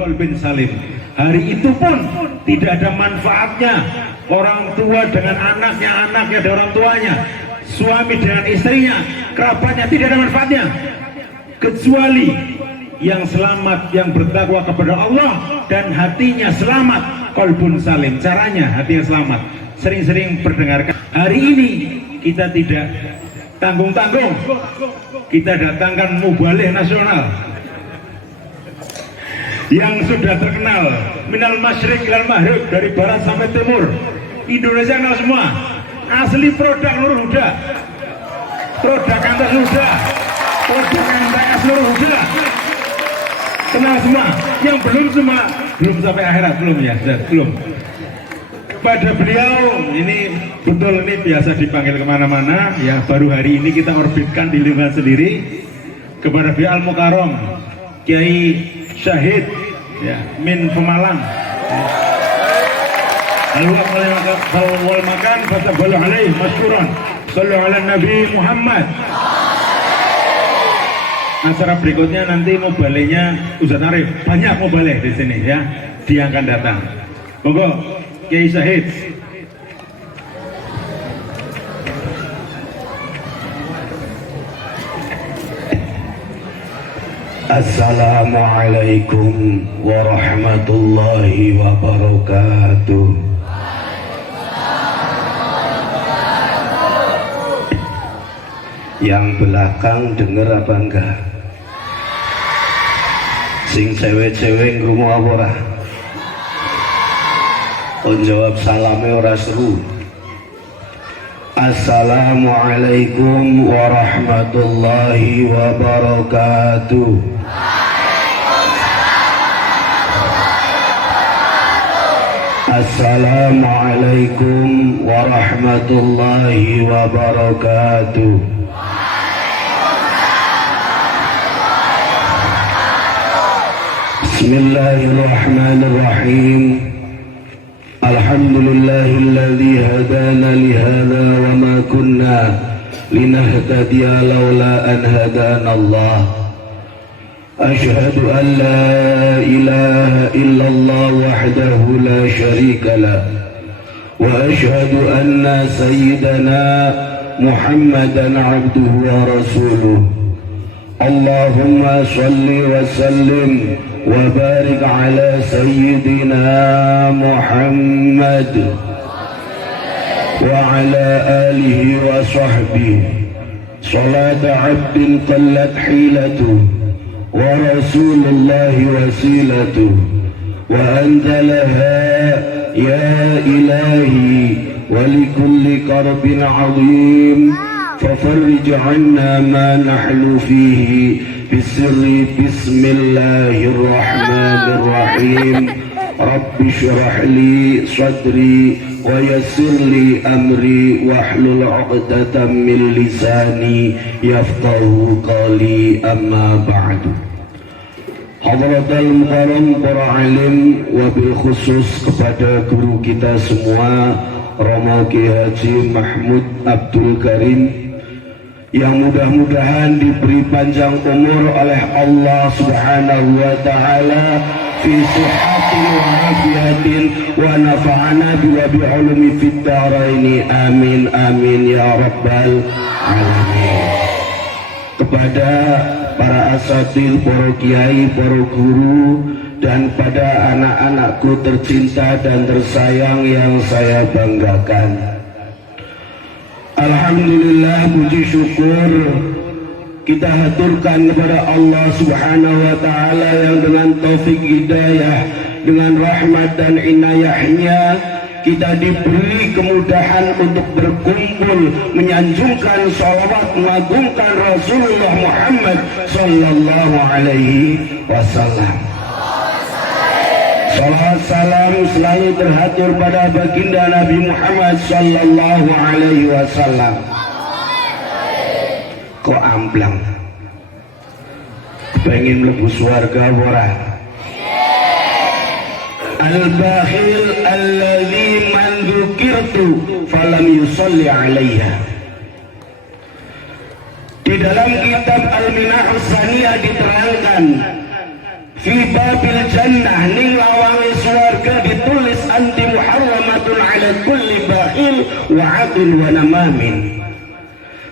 qalbin salim. Hari itu pun tidak ada manfaatnya orang tua dengan anaknya, anaknya dengan orang tuanya, suami dengan istrinya, kerabatnya, tidak ada manfaatnya kecuali yang selamat, yang bertakwa kepada Allah dan hatinya selamat, qalbun salim. Caranya hatinya selamat, sering-sering berdengarkan. Hari ini kita tidak tanggung-tanggung, kita datangkan mubalih nasional yang sudah terkenal minal masyriq ilal maghrib, dari barat sampai timur Indonesia kenal semua. Asli produk Nur Huda, produk Antas Huda, produk MTS Nur Huda, kenal semua. Yang belum semua, belum sampai akhirat, belum ya, belum. Pada beliau ini betul, ini biasa dipanggil kemana-mana ya, baru hari ini kita orbitkan di lingkungan sendiri kepada Beliau Al Mukarram Kiai Syahid ya, min Pemalang. Al-wal makan fatabbalu alaih masykuran. Sallu ala Nabi Muhammad. Acara berikutnya nanti mubalihnya Ustaz Arif, banyak mubalih di sini ya, dia akan datang. Monggo Kiai Syahid. Assalamualaikum warahmatullahi wabarakatuh. Yang belakang denger apa enggak? Sing cewek-cewek ngrumu apa ora? On jawab salame ora seru. Assalamualaikum warahmatullahi wabarakatuh. Assalamualaikum warahmatullahi wabarakatuh. Bismillahirrahmanirrahim. Alhamdulillahilladzi hadana lihada wa ma kunna linahtadiya laula an hadana Allah. Ashhadu an la ilaha illallah wahdahu la syarika lah wa ashhadu anna sayyidana Muhammadan abduhu wa rasuluh. Allahumma salli wa sallim wa barik ala sayyidina Muhammad wa ala alihi wa sahbihi salata abdin qallat hilatuh wa rasulullahi wasilatuh wa anzalaha ya ilahi wa likulli karbin azim ففرج عنا ما نحن فيه بسر بسم الله الرحمن الرحيم رب اشرح لي صدري ويسر لي أمري واحلل عقدة من لساني يفقه قولي أما بعد. Hadratul Mukarram para alim, wabil khusus kepada guru kita semua Romo Ki Haji Mahmud Abdul Karim, yang mudah-mudahan diberi panjang umur oleh Allah Subhanahu wa taala fi sihhatin wa afiyatin wa nafa'ana bi ulumi fid dharain amin amin ya rabbal alamin. Kepada para asatidz, para kiai, para guru, dan pada anak-anakku tercinta dan tersayang yang saya banggakan, alhamdulillah, puji syukur kita haturkan kepada Allah Subhanahu wa taala yang dengan taufik hidayah, dengan rahmat dan inayahnya kita diberi kemudahan untuk berkumpul menyanjungkan salawat mengagungkan Rasulullah Muhammad sallallahu alaihi wasallam. Salawat salam selalu terhatur pada baginda Nabi Muhammad sallallahu alaihi wasallam. Kok amplang? Pengen mlebu swarga ora? Al-bakhil alladzi man dzukirtu falam yusalli alaiha. Di dalam kitab Al-Minahus Saniyah diterangkan, fi babil jannah ning lawange swarga ditulis anti muharramatun ala kulli bakhil wa adil wa namamin.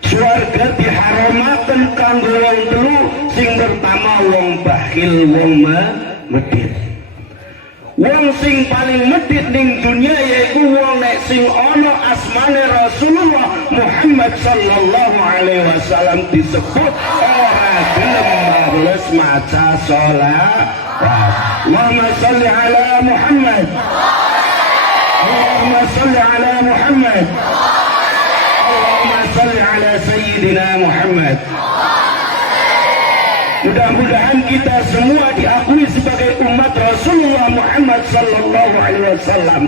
Swarga diharamaken kanggo wong telu, sing pertama wong bakhil, wong medhit. Wong sing paling medhit ning dunya yaiku wong nek sing ana asmane Rasulullah Muhammad sallallahu alaihi wasallam disebut ora gelem bales maca sholawat. Allahumma sholli ala Muhammad. Allahumma sholli ala Muhammad. Allahumma sholli ala sayyidina Muhammad. Mudah-mudahan kita semua diakui sebagai umat Rasulullah Muhammad sallallahu alaihi wasallam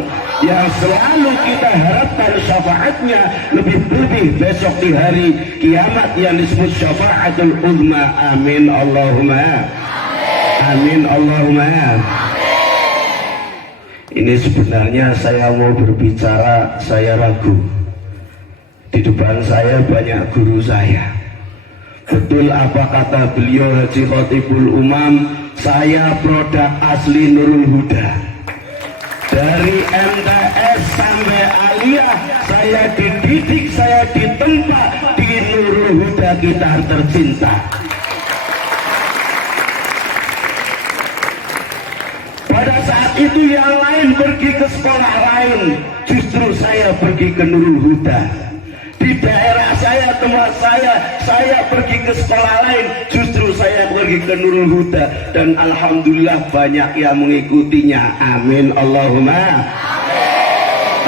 yang selalu kita harapkan syafaatnya lebih-lebih besok di hari kiamat yang disebut syafaatul uzma. Amin Allahumma. Amin Allahumma. Ini sebenarnya saya mau berbicara, saya ragu. Di depan saya banyak guru saya. Betul apa kata beliau Haji Khotibul Umam, saya produk asli Nurul Huda. Dari MTS sampai aliyah saya dididik, saya ditempa di Nurul Huda kita tercinta. Pada saat itu yang lain pergi ke sekolah lain, justru saya pergi ke Nurul Huda. Di daerah saya, tempat saya pergi ke sekolah lain, justru saya pergi ke Nurul Huda, dan alhamdulillah banyak yang mengikutinya. Amin Allahumma.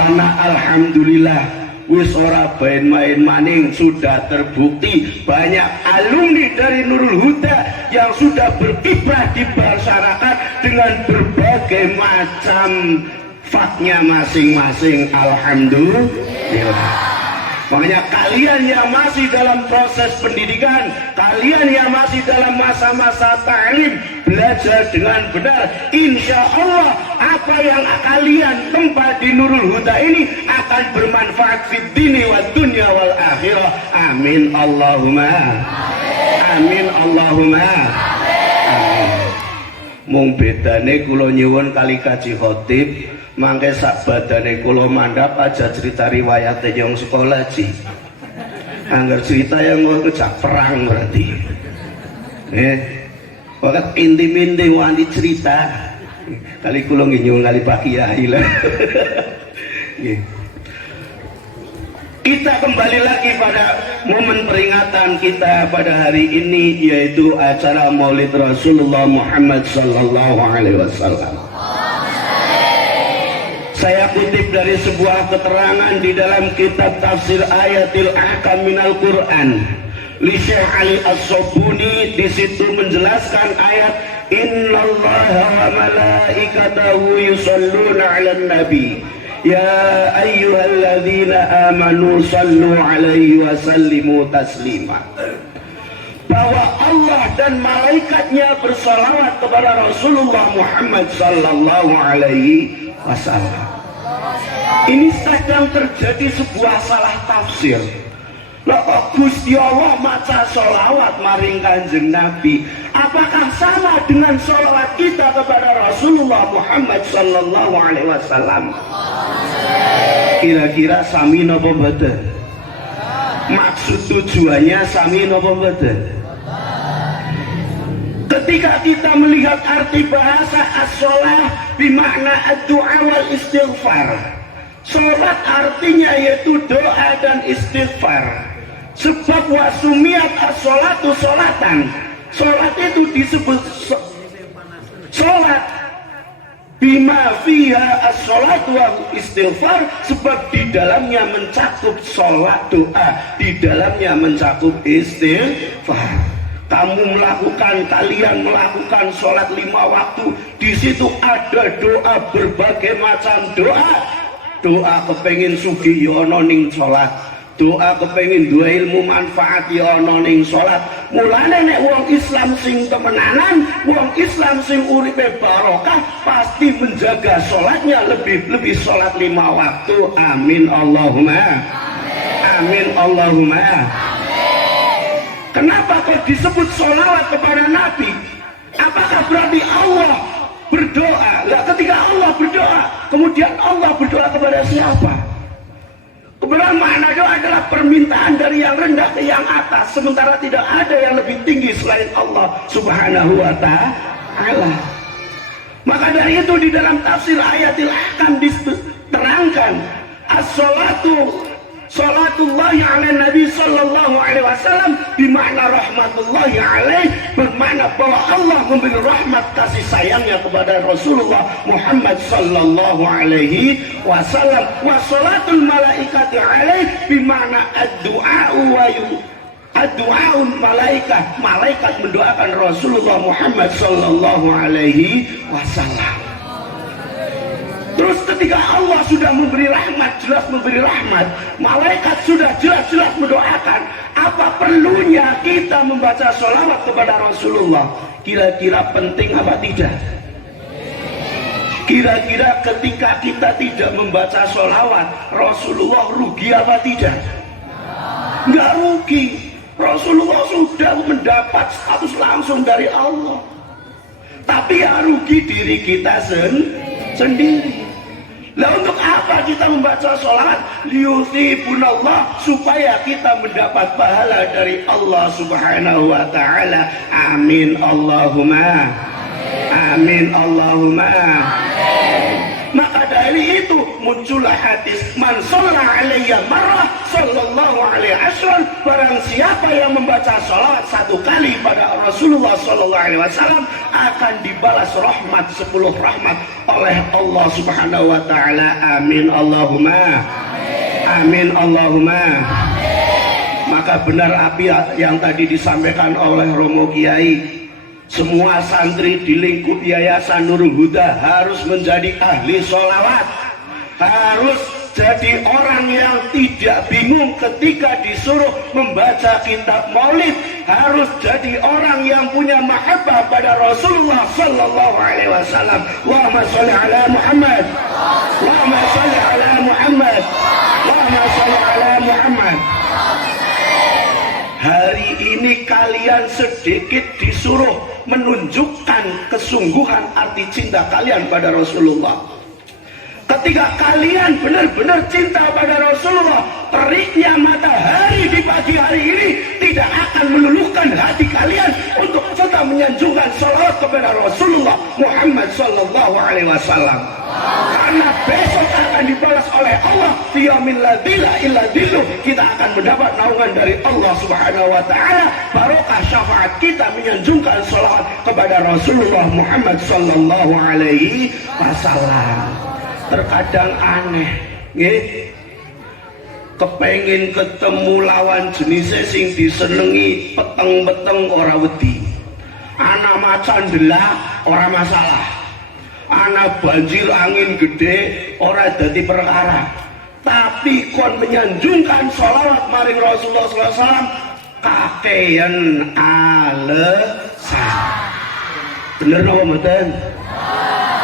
Karena alhamdulillah wis ora main maning, sudah terbukti banyak alumni dari Nurul Huda yang sudah berkiprah di masyarakat dengan berbagai macam faknya masing-masing. Alhamdulillah. Makanya kalian yang masih dalam proses pendidikan, kalian yang masih dalam masa-masa ta'lim, belajar dengan benar, insya Allah apa yang kalian tempat di Nurul Huda ini akan bermanfaat fid dini wa dunya wal akhirah. Amin Allahumma. Amin Allahumma. Amin. Mung bedane kula nyuwun kali kaji khotib, mangke sak badane kula mandhap aja cerita riwayat yang sekolah ji. Angger cerita yang ngejak perang berarti. Wakat inti-inti wanti cerita. Kali kula nyuwun kali Pak Kiai lah. Kita kembali lagi pada momen peringatan kita pada hari ini, yaitu acara Maulid Rasulullah Muhammad sallallahu alaihi wasallam. Saya kutip dari sebuah keterangan di dalam kitab tafsir Ayatil Ahkam minal Quran li Syekh Ali As-Sobuni. Di situ menjelaskan ayat innallaha wa malaikatahu yusholluna 'alan nabi ya ayyuhalladzina amanu shallu 'alaihi wa sallimu taslima. Bahwa Allah dan malaikatnya bersalawat kepada Rasulullah Muhammad sallallahu alaihi wasallam. Ini sedang terjadi sebuah salah tafsir. Loh, Gusti Allah maca sholawat maring Kanjeng Nabi, apakah sama dengan sholawat kita kepada Rasulullah Muhammad sallallahu alaihi wasallam? Kira-kira sami napa mboten? Maksud tujuannya sami napa mboten? Ketika kita melihat arti bahasa as-sholah bimakna ad-du'a wal istighfar. Sholat artinya yaitu doa dan istighfar. Sebab wasumiyat as-sholatu sholatan. Sholat itu disebut sholat bima fiha as-sholatu wal istighfar, sebab di dalamnya mencakup sholat doa, di dalamnya mencakup istighfar. Kalian melakukan sholat 5 waktu, di situ ada doa, berbagai macam doa. Doa kepengin sugih ya ana ning sholat, doa kepengin duwe ilmu manfaat ya ana ning sholat. Mulane nek wong Islam sing temenanan, wong Islam sing uripe barokah, pasti menjaga sholatnya, lebih sholat 5 waktu. Amin Allahumma. Amin Allahumma. Kenapa kok disebut sholawat kepada Nabi? Apakah berarti Allah berdoa? Lah ketika Allah berdoa, kemudian Allah berdoa kepada siapa? Kebenaran makna doa adalah permintaan dari yang rendah ke yang atas, sementara tidak ada yang lebih tinggi selain Allah Subhanahu wa ta'ala. Maka dari itu di dalam tafsir ayatil ahkam diterangkan salatullahi ala Nabi sallallahu alaihi wasallam bermakna rahmatullahi alaih, bermakna bahwa Allah memberi rahmat kasih sayangnya kepada Rasulullah Muhammad sallallahu alaihi wasallam. Wa salatul malaikati alaih bermakna ad-du'a'un malaikat mendoakan Rasulullah Muhammad sallallahu alaihi wasallam. Terus ketika Allah sudah memberi rahmat, jelas memberi rahmat, malaikat sudah jelas-jelas mendoakan, apa perlunya kita membaca sholawat kepada Rasulullah? Kira-kira penting apa tidak? Kira-kira ketika kita tidak membaca sholawat, Rasulullah rugi apa tidak? Nggak rugi. Rasulullah sudah mendapat status langsung dari Allah. Tapi yang rugi diri kita sendiri. Lah untuk apa kita membaca sholat? Liyuthibunallah, supaya kita mendapat pahala dari Allah Subhanahu wa ta'ala. Amin Allahumma amin Allahumma amin. Maka dari itu muncullah hadis man shalla alayya marrah sallallahu alaihi wasallam, barang siapa yang membaca salat satu kali pada Rasulullah sallallahu alaihi wasallam akan dibalas rahmat 10 rahmat oleh Allah Subhanahu wa taala. Amin Allahumma amin Allahumma amin. Maka benar api yang tadi disampaikan oleh Romo Kiai, semua santri di lingkup Yayasan Nurul Huda harus menjadi ahli sholawat, harus jadi orang yang tidak bingung ketika disuruh membaca kitab maulid, harus jadi orang yang punya mahabbah pada Rasulullah sallallahu alaihi wasallam. Allahumma sholli ala Muhammad, Allahumma sholli ala Muhammad, Allahumma sholli ala Muhammad. Hari ini kalian sedikit disuruh menunjukkan kesungguhan arti cinta kalian pada Rasulullah. Ketika kalian benar-benar cinta pada Rasulullah, teriknya matahari di pagi hari ini tidak akan meluluhkan hati kalian untuk tetap menyanjungkan salawat kepada Rasulullah Muhammad sallallahu alaihi wasallam. Karena besok akan dibalas oleh Allah fi yaumin la dhilla illa dhilluh. Kita akan mendapat naungan dari Allah Subhanahu wa taala, barokah syafaat kita menyanjungkan salawat kepada Rasulullah Muhammad sallallahu alaihi wasallam. Terkadang aneh, nggih. Kepengin ketemu lawan jenisnya sing disenengi peteng-peteng ora wedi. Ana macan delak ora masalah. Ana banjir angin gede ora dadi perkara. Tapi kon menyanjungkan sholawat maring Rasulullah SAW kakean alasan. Bener napa mboten?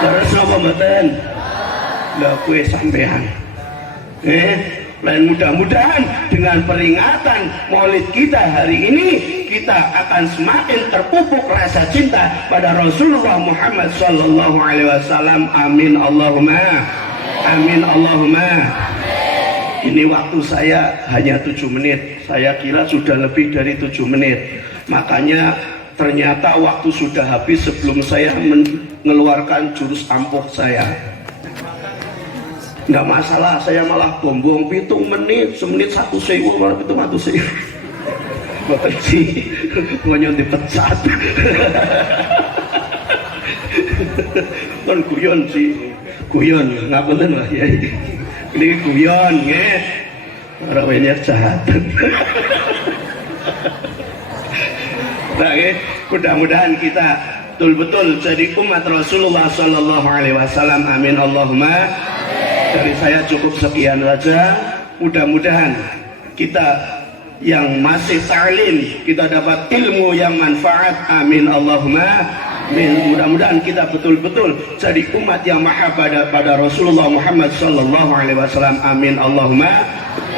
Terus napa mboten? Lah kue sampean. Lain mudah-mudahan dengan peringatan maulid kita hari ini, kita akan semakin terpupuk rasa cinta pada Rasulullah Muhammad sallallahu alaihi wasallam. Amin Allahumma amin Allahumma. Ini waktu saya hanya 7 menit. Saya kira sudah lebih dari 7 menit. Makanya ternyata waktu sudah habis sebelum saya mengeluarkan jurus ampuh saya. Nggak masalah, saya malah bombong 7 menit, semenit 1.000 malah 700.000. Boten sih, ngono dipecat. Kan guyon sih, guyon, ngapunten lah ya. Ini guyon, nggih. Ora wenyer jahat. Nah, mudah-mudahan kita betul-betul jadi umat Rasulullah sallallahu alaihi wasallam. Amin Allahumma. Dari saya cukup sekian saja. Mudah-mudahan kita yang masih ta'lim, kita dapat ilmu yang manfaat. Amin Allahumma amin. Mudah-mudahan kita betul-betul jadi umat yang maha pada Rasulullah Muhammad sallallahu alaihi wasallam. Amin Allahumma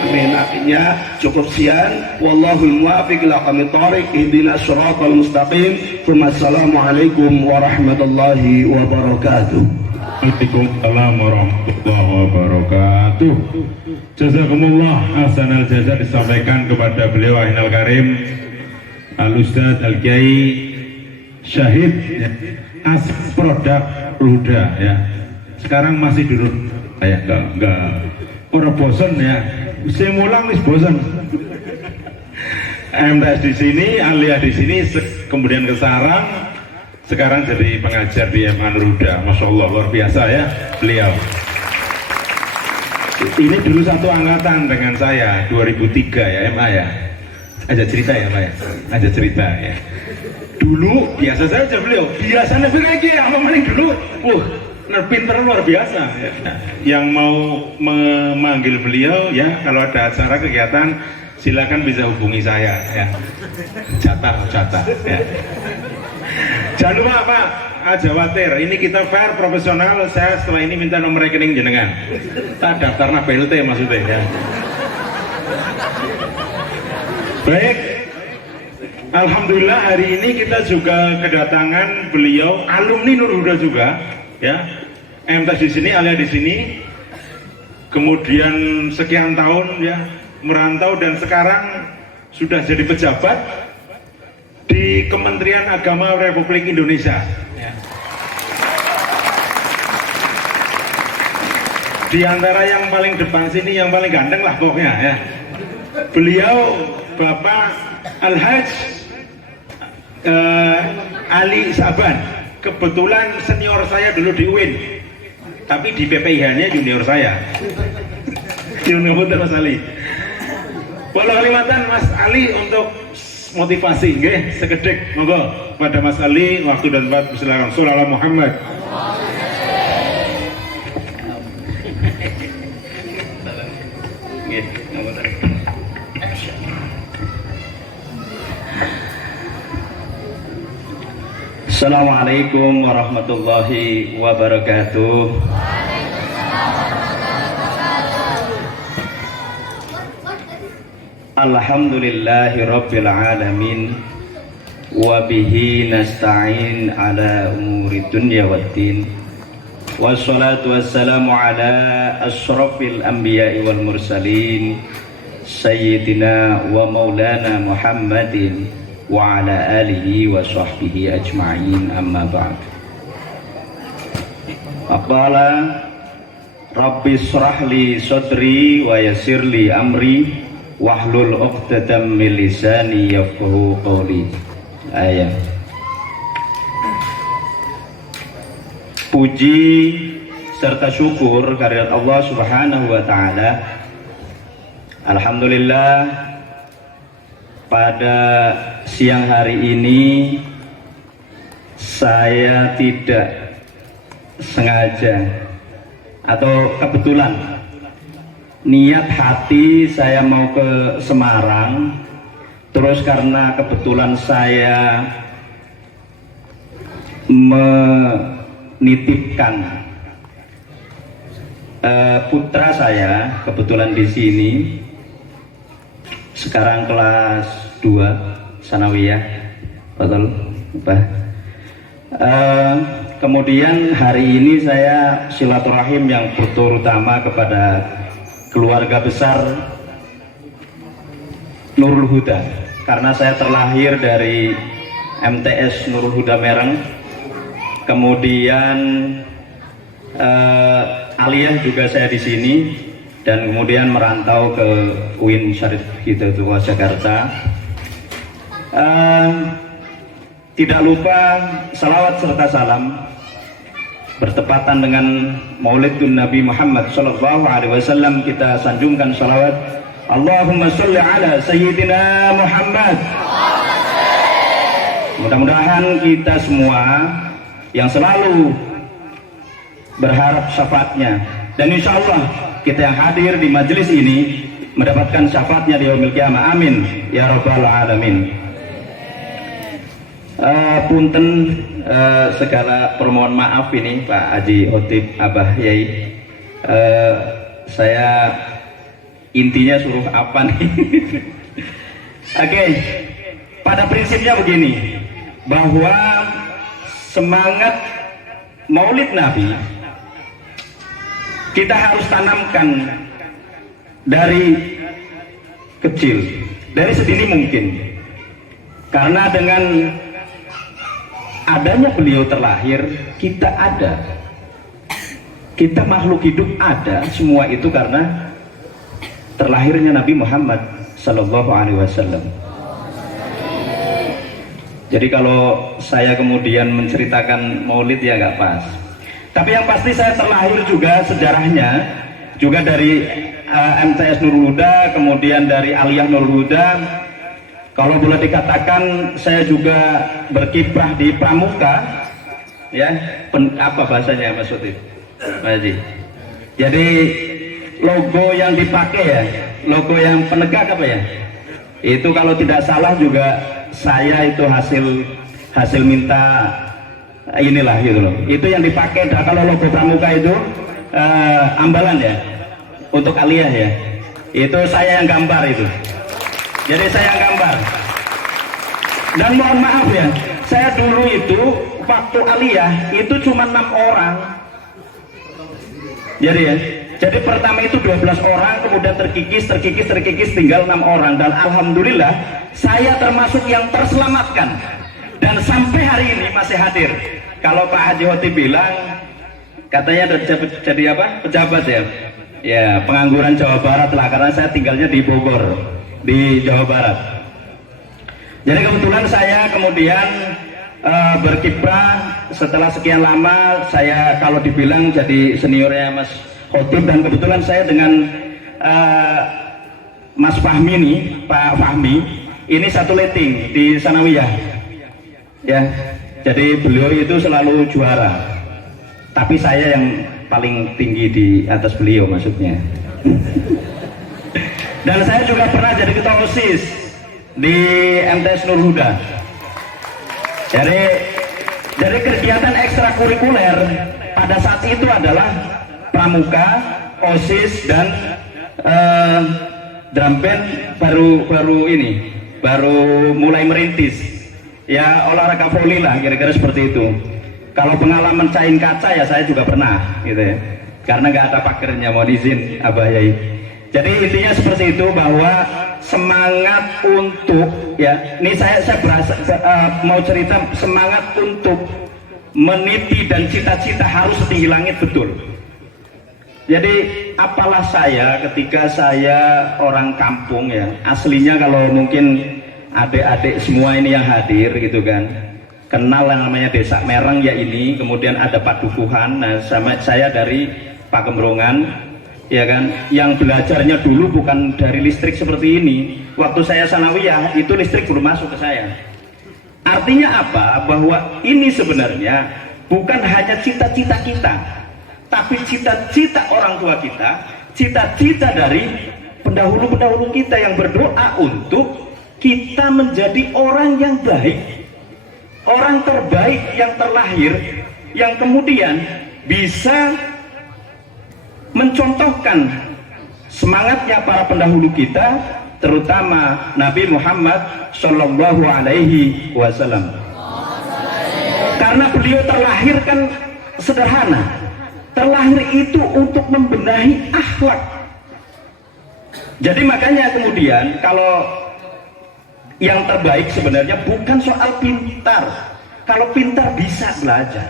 Amin. Akhirnya cukup sekian. Wallahul muwaffiq ila aqwamit thoriq. Ihdinas shiratal mustaqim. Wassalamualaikum warahmatullahi wabarakatuh. Waalaikumsalam warahmatullahi wabarakatuh. Jazakumullah ahsanal jaza disampaikan kepada beliau Ainal Karim Al Ustadz Al Kiai Syahid ya. Asik produk Huda ya. Sekarang masih dulu kayak enggak orang bosan ya. Saya mulang nih bosan. MTS di sini, Alia di sini, kemudian ke Sarang. Sekarang jadi pengajar di MA Nur Huda. Masya Allah, luar biasa ya beliau. Ini dulu satu angkatan dengan saya 2003 ya MA ya. Ada cerita ya Pak ya? Ada cerita ya. Dulu biasa saja beliau. Biasanya lagi apa maning dulu. Pinter luar biasa ya. Yang mau memanggil beliau ya kalau ada acara kegiatan silakan bisa hubungi saya ya. Jatah ya. Jangan lupa Pak, khawatir. Ini kita fair, profesional. Saya setelah ini minta nomor rekening jenengan. Tak daftarnya BLT maksudnya ya. Baik. Alhamdulillah hari ini kita juga kedatangan beliau alumni Nur Huda juga ya. MTS di sini, Alia di sini. Kemudian sekian tahun ya merantau dan sekarang sudah jadi pejabat di Kementerian Agama Republik Indonesia ya. Di antara yang paling depan sini yang paling ganteng lah pokoknya ya. Beliau Bapak Al-Hajj Ali Saban, kebetulan senior saya dulu di UIN tapi di PPIH nya junior saya. Junior Mas Ali. Walau Kalimantan Mas Ali untuk motivasi nggih sekedhik monggo pada Mas Ali waktu dan tempat silakan. Shallallahu Muhammad. Nggih, Assalamualaikum warahmatullahi wabarakatuh. Alhamdulillahi rabbil alamin wa bihi nasta'in ala umuri dunya waddin wassalatu wassalamu ala asyrafil anbiya'i wal mursalin sayyidina wa maulana Muhammadin wa ala alihi wa sahbihi ajma'in amma ba'd. Aqala rabbi israh li sadri wa yassir li amri wahlul 'uqdatam min lisani yafqahu qawli. Ayat. Puji serta syukur kehadirat Allah Subhanahu wa taala. Alhamdulillah pada siang hari ini saya tidak sengaja atau kebetulan niat hati saya mau ke Semarang, terus karena kebetulan saya menitipkan putra saya kebetulan di sini sekarang kelas 2 sanawiyah, betul Pak. Kemudian hari ini saya silaturahim yang terutama kepada keluarga besar Nurul Huda, karena saya terlahir dari MTS Nurul Huda Mereng, kemudian aliyah juga saya di sini, dan kemudian merantau ke UIN Syarif Hidayatullah Jakarta. Tidak lupa salawat serta salam bertepatan dengan Maulidun Nabi Muhammad sallallahu alaihi wasallam, kita sanjungkan salawat Allahumma sholli ala sayyidina Muhammad. Mudah-mudahan kita semua yang selalu berharap syafaatnya, dan insya Allah kita yang hadir di majelis ini mendapatkan syafaatnya di yaumil qiyamah. Amin ya rabbal alamin. Punten segala permohon maaf ini Pak Haji Khotib Abah Yai, saya intinya suruh apa nih? Oke, pada prinsipnya begini, bahwa semangat Maulid Nabi kita harus tanamkan dari kecil, dari sedini mungkin, karena dengan adanya beliau terlahir, kita ada, kita makhluk hidup ada, semua itu karena terlahirnya Nabi Muhammad Sallallahu Alaihi Wasallam. Jadi kalau saya kemudian menceritakan Maulid ya nggak pas. Tapi yang pasti saya terlahir juga sejarahnya juga dari MTS Nurul Huda, kemudian dari Aliyah Nurul Huda. Kalau boleh dikatakan saya juga berkiprah di Pramuka, ya, apa bahasanya Mas Uti? Mas Haji. Jadi logo yang dipakai ya, logo yang penegak apa ya? Itu kalau tidak salah juga saya itu hasil minta inilah gitu loh. Itu yang dipakai kalau logo Pramuka itu ambalan ya, untuk Aliyah ya. Itu saya yang gambar itu. Jadi saya yang gambar. Dan mohon maaf ya, saya dulu itu waktu Aliyah itu cuma 6 orang. Jadi ya, jadi pertama itu 12 orang, kemudian terkikis tinggal 6 orang, dan alhamdulillah saya termasuk yang terselamatkan dan sampai hari ini masih hadir. Kalau Pak Haji Hoti bilang katanya jadi apa? Pejabat ya. Ya, pengangguran Jawa Barat lah, karena saya tinggalnya di Bogor, di Jawa Barat. Jadi kebetulan saya kemudian berkiprah setelah sekian lama. Saya kalau dibilang jadi seniornya Mas Khotib, dan kebetulan saya dengan Mas Fahmi nih, Pak Fahmi ini satu letting di Sanawiyah ya. Jadi beliau itu selalu juara, tapi saya yang paling tinggi di atas beliau maksudnya. Dan saya juga pernah jadi ketua OSIS di MTS Nurul Huda. Jadi kegiatan ekstrakurikuler pada saat itu adalah Pramuka, OSIS, dan drum band baru mulai merintis ya, olahraga voli lah kira-kira seperti itu. Kalau pengalaman cain kaca ya saya juga pernah gitu ya, karena nggak ada pagernya, mohon izin Abah Yai. Jadi intinya seperti itu, bahwa semangat untuk ya, ini saya berasa mau cerita semangat untuk meniti dan cita-cita harus setinggi langit, betul. Jadi apalah saya ketika saya orang kampung ya, aslinya kalau mungkin adik-adik semua ini yang hadir gitu kan, kenal yang namanya Desa Mereng ya ini, kemudian ada Padukuhan. Nah saya dari Pakembrongan ya kan, yang belajarnya dulu bukan dari listrik seperti ini. Waktu saya sanawiyah itu listrik belum masuk ke saya. Artinya apa? Bahwa ini sebenarnya bukan hanya cita-cita kita, tapi cita-cita orang tua kita, cita-cita dari pendahulu-pendahulu kita yang berdoa untuk kita menjadi orang yang baik, orang terbaik yang terlahir, yang kemudian bisa mencontohkan semangatnya para pendahulu kita, terutama Nabi Muhammad Shallallahu Alaihi Wasallam. Karena beliau terlahir kan sederhana, terlahir itu untuk membenahi akhlak. Jadi makanya kemudian kalau yang terbaik sebenarnya bukan soal pintar. Kalau pintar bisa belajar,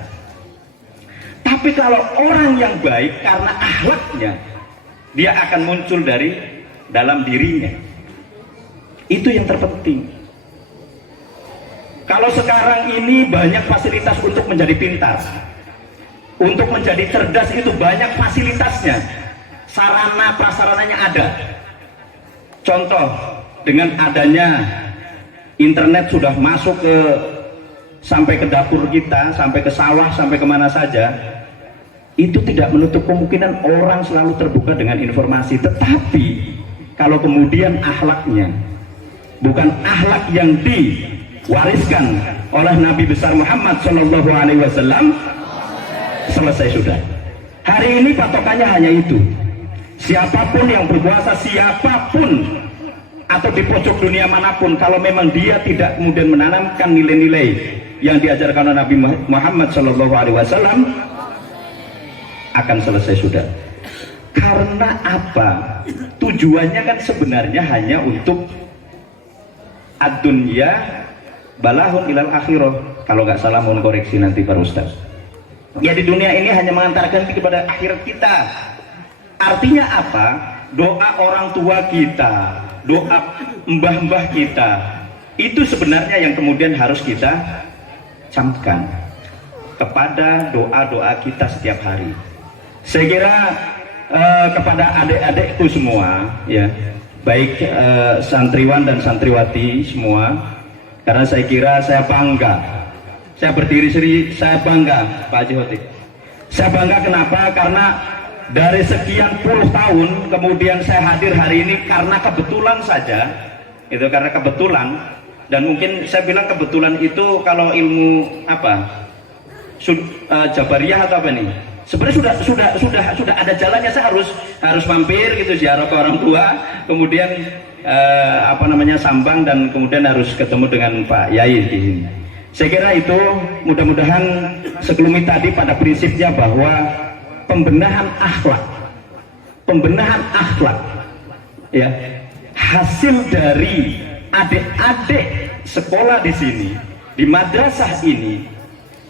tapi kalau orang yang baik karena akhlaknya, dia akan muncul dari dalam dirinya. Itu yang terpenting. Kalau sekarang ini banyak fasilitas untuk menjadi pintar, untuk menjadi cerdas, itu banyak fasilitasnya, sarana prasarananya ada. Contoh, dengan adanya internet sudah masuk sampai ke dapur kita, sampai ke sawah, sampai kemana saja. Itu tidak menutup kemungkinan orang selalu terbuka dengan informasi. Tetapi kalau kemudian akhlaknya bukan akhlak yang diwariskan oleh Nabi besar Muhammad Shallallahu Alaihi Wasallam, selesai sudah. Hari ini patokannya hanya itu. Siapapun yang berkuasa, siapapun atau di pojok dunia manapun, kalau memang dia tidak kemudian menanamkan nilai-nilai yang diajarkan oleh Nabi Muhammad SAW, akan selesai sudah. Karena apa? Tujuannya kan sebenarnya hanya untuk ad-dunya balahun ilal akhirah. Kalau nggak salah, mohon koreksi nanti Pak Ustaz. Ya, di dunia ini hanya mengantarkan kepada akhirat kita. Artinya apa? Doa orang tua kita, doa mbah-mbah kita, itu sebenarnya yang kemudian harus kita camkan kepada doa-doa kita setiap hari. Saya kira kepada adik-adikku semua, ya, baik santriwan dan santriwati semua, karena saya kira saya bangga, saya berdiri sendiri, saya bangga Pak Haji Hotip. Saya bangga kenapa? Karena dari sekian puluh tahun kemudian saya hadir hari ini karena kebetulan saja, itu karena kebetulan. Dan mungkin saya bilang kebetulan itu kalau ilmu apa Jabariyah atau apa nih, sebenarnya sudah ada jalannya. Saya harus mampir gitu, ziarah ke orang tua, kemudian sambang, dan kemudian harus ketemu dengan Pak Yai di sini. Saya kira itu mudah-mudahan sekelumit tadi pada prinsipnya bahwa pembenahan akhlak, ya, hasil dari adik-adik sekolah di sini, di madrasah ini,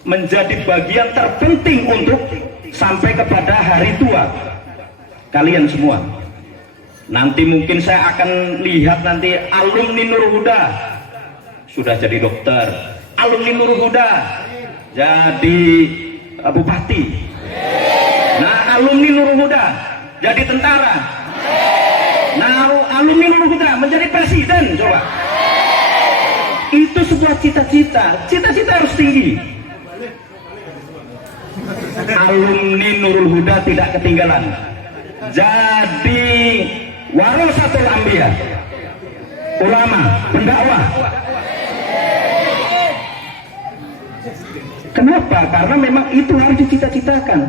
menjadi bagian terpenting untuk sampai kepada hari tua kalian semua. Nanti mungkin saya akan lihat nanti alumni Nur Huda sudah jadi dokter, alumni Nur Huda jadi bupati. Nah, alumni Nur Huda jadi tentara. Nah, alumni Nur Huda menjadi presiden. Coba, itu sebuah cita-cita harus tinggi. Alumni Nurul Huda tidak ketinggalan jadi warasatul anbiya, ulama, pendakwah. Kenapa? Karena memang itu harus dicita-citakan.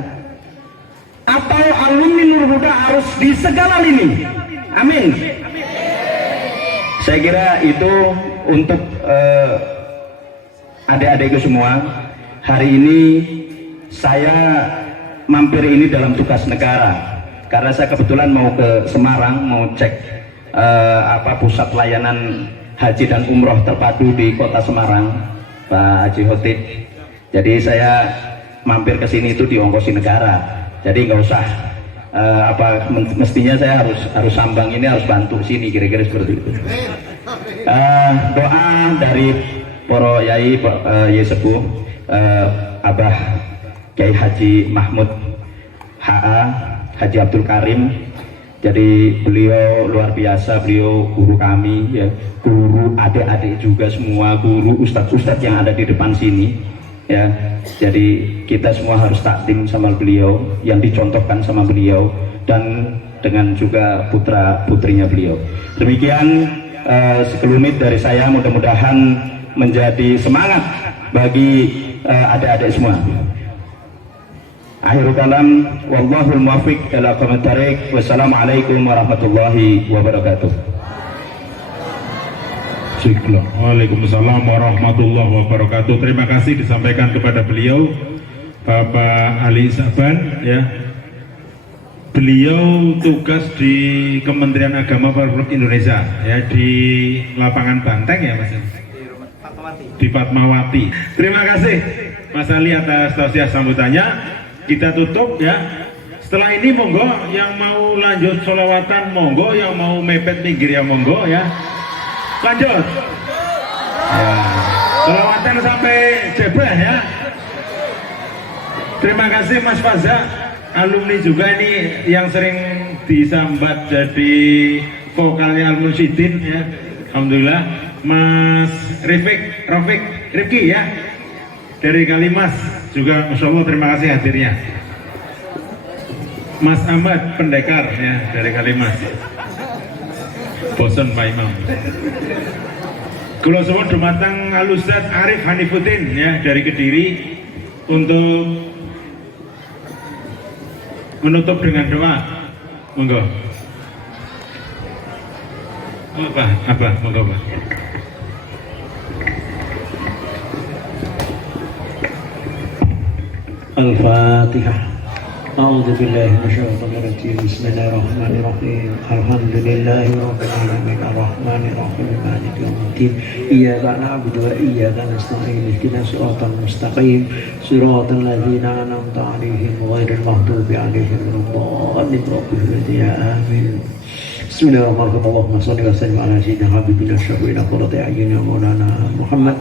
Atau alumni Nur Huda harus di segala lini. Amin. Saya kira itu untuk adik-adikku semua. Hari ini saya mampir ini dalam tugas negara, karena saya kebetulan mau ke Semarang, mau cek pusat layanan haji dan umroh terpadu di kota Semarang, Pak Haji Hotip. Jadi saya mampir ke sini itu diongkosi negara, jadi nggak usah mestinya saya harus sambang ini, harus bantu sini, kira-kira seperti itu. Doa dari para yai, yai sepuh, Abah Kiai Haji Mahmud HA, Haji Abdul Karim. Jadi beliau luar biasa, beliau guru kami, ya, guru adik-adik juga semua, guru ustadz-ustadz yang ada di depan sini, ya. Jadi kita semua harus takdim sama beliau, yang dicontohkan sama beliau, dan dengan juga putra-putrinya beliau. Demikian sekelumit dari saya, mudah-mudahan menjadi semangat bagi adik-adik semua. Akhirul kalam, wallahul muwaffiq ila aqwamit thariq. Wassalamualaikum warahmatullahi wabarakatuh. Waalaikumsalam warahmatullahi wabarakatuh. Terima kasih disampaikan kepada beliau Bapak Ali Saban, ya. Beliau tugas di Kementerian Agama Republik Indonesia, ya, di lapangan Banteng, ya Mas, di Fatmawati. Terima kasih Mas Ali atas tausiah sambutannya. Kita tutup, ya. Setelah ini monggo yang mau lanjut sholawatan, monggo, yang mau mepet minggir ya monggo, ya. Lanjut, ya. Sholawatan sampai jebah, ya. Terima kasih Mas Faza, alumni juga ini yang sering disambat jadi vokalnya Al-Munsyidin, ya. Alhamdulillah. Mas Rifki, ya, dari Kalimas juga, Masya Allah, terima kasih hadirnya. Mas Ahmad Pendekar, ya, dari Kalimas. Bosan Pak Imam. Kulo suwun dumateng Al-Ustadz Arif Hanifuddin, ya, dari Kediri, untuk menutup dengan doa. Monggo. Apa? Monggo, Pak. Al-Fatihah. A'udzu billahi minasyaitonir rajim. Bismillahirrahmanirrahim. Alhamdulillahi rabbil alamin arrahmanir rahim maliki yaumiddin. Iyyaka na'budu wa iyyaka nasta'in. Ihdinas siratal mustaqim. Siratal ladzina an'amta 'alaihim ghairil maghdubi 'alaihim waladdallin. Amin. Bismillahirrahmanirrahim. Allahumma shalli wa sallim ala sayyidina habibina syafi'ina qurrati a'yunina maulana Muhammad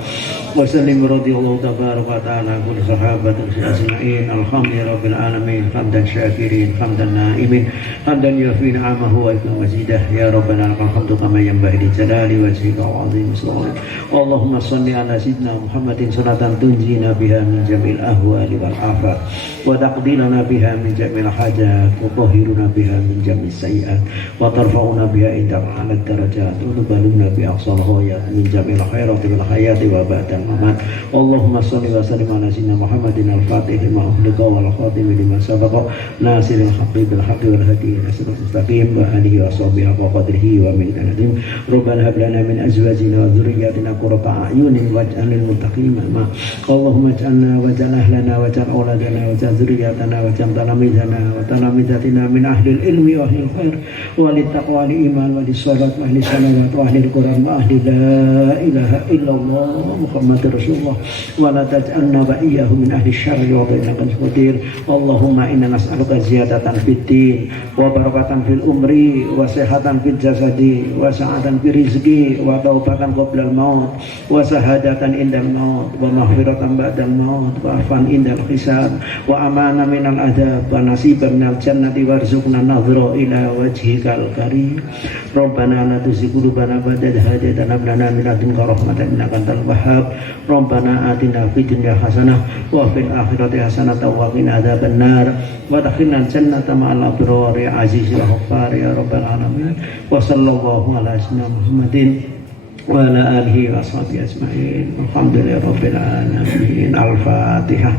wa sallim radhiyallahu tabaraka wa ta'ala kulli sahabatin ajma'in. Alhamdulillahirabbil alamin hamdan syakirin hamdan na'imin hamdan yufi ni'amahu wa yakun mazidah ya rabbana lakal hamdu kama yanbaghi li jalali wajhika wa 'azimi sultanik. Allahumma shalli ala sayyidina Muhammadin salatan tunjina biha min jamil ahwali wal afat wa taqdilana biha min jamil hajat wa tahhiruna biha min jamil sayyi'at wa tarfa'una biha indaka 'ala darajat wa tuballighuna bi aqsal ghayat min jamil khairati wal hayati wa ba'dal mamat. Allahumma shalli wa sallim ala sayyidina Muhammadin al-fatih lima ughliqa wal khatim lima sabaqa nasiril haqqi bil haqqi wal hadi ila siratal mustaqim wa alihi wa sahbihi wa qadrihi wa min anadim. Rabbana hab lana min azwajina wa dhurriyyatina qurrata a'yunin waj'alna muttaqina ma. Allahumma ij'alna waj'al ahlana waj'al auladana waj'al dhurriyyatana waj'al talamidana wa talamidatina min ahli ilmi wa ahli khair wa li taqwa li iman wa li salat wa li salawat wa ahli Quran wa ahli la ilaha illallah Muhammadur Rasulullah wa la taj'alna ba'iyahu min ahli syarri wa bainaka al-qadir. Allahumma inna nas'aluka ziyadatan fid din wa barakatan fil umri wa sihatan fil jasadi wa sa'atan fil rizqi wa taubatan qabla al-maut wa sahadatan indal maut wa maghfiratan ba'dal maut wa afan indal hisab wa amana minal adab wa nasiban minal jannati warzuqna nadhra ila wajhikal karim. Rabbana la tuzigh qulubana ba'da idh hadaytana wa hab lana min ladunka rahmatan innaka antal wahhab. Rabbana atina fid dunya hasanah wa fil akhirati hasanah wa qina adzabannar wa adkhilna jannata ma'al abrar ya aziz ya ghaffar ya rabbal alamin. Wa sallallahu ala sayyidina Muhammadin wa ala alihi wa sahbihi ajma'in. Alhamdulillahirabbil alamin. Al-Fatihah.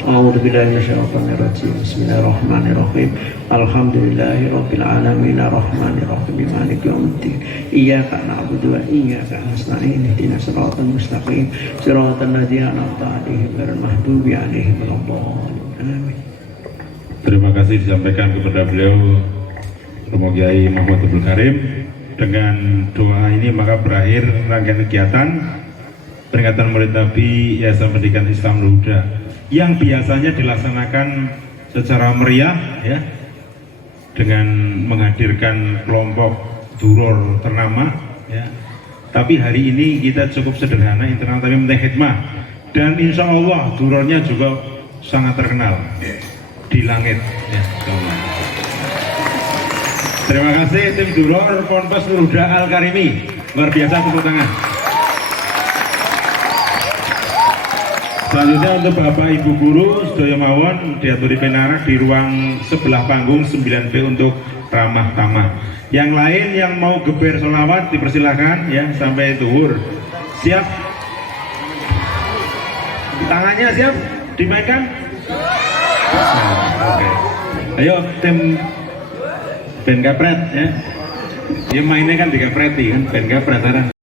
A'udzu billahi minasyaitonir rajim. Bismillahirrahmanirrahim. Alhamdulillahirabbil alamin arrahmanir rahim maliki yaumiddin. Iyyaka na'budu wa iyyaka nasta'in. Ihdinas siratal mustaqim. Siratal ladzina an'amta 'alaihim ghairil maghdubi 'alaihim waladdallin. Amin. Terima kasih disampaikan kepada beliau Romo Kiai Muhammad Abdul Karim. Dengan doa ini maka berakhir rangkaian kegiatan peringatan Maulid Nabi Yayasan Pendidikan Islam Al-Huda yang biasanya dilaksanakan secara meriah ya, dengan menghadirkan kelompok duror ternama ya. Tapi hari ini kita cukup sederhana internal tapi penting hikmah, dan insya Allah durornya juga sangat terkenal di langit ya. Terima kasih tim duror Ponpes Al-Huda Al-Karimi, luar biasa, tepuk tangan. Selanjutnya untuk Bapak Ibu Guru sedaya mawon diaturi penarak di ruang sebelah panggung 9B untuk ramah tamah. Yang lain yang mau geber sholawat dipersilahkan ya sampai zuhur. Siap? Tangannya siap? Dimainkan? Oke. Ayo tim band kapret ya. Dia mainnya kan di kapreti kan, band kapret.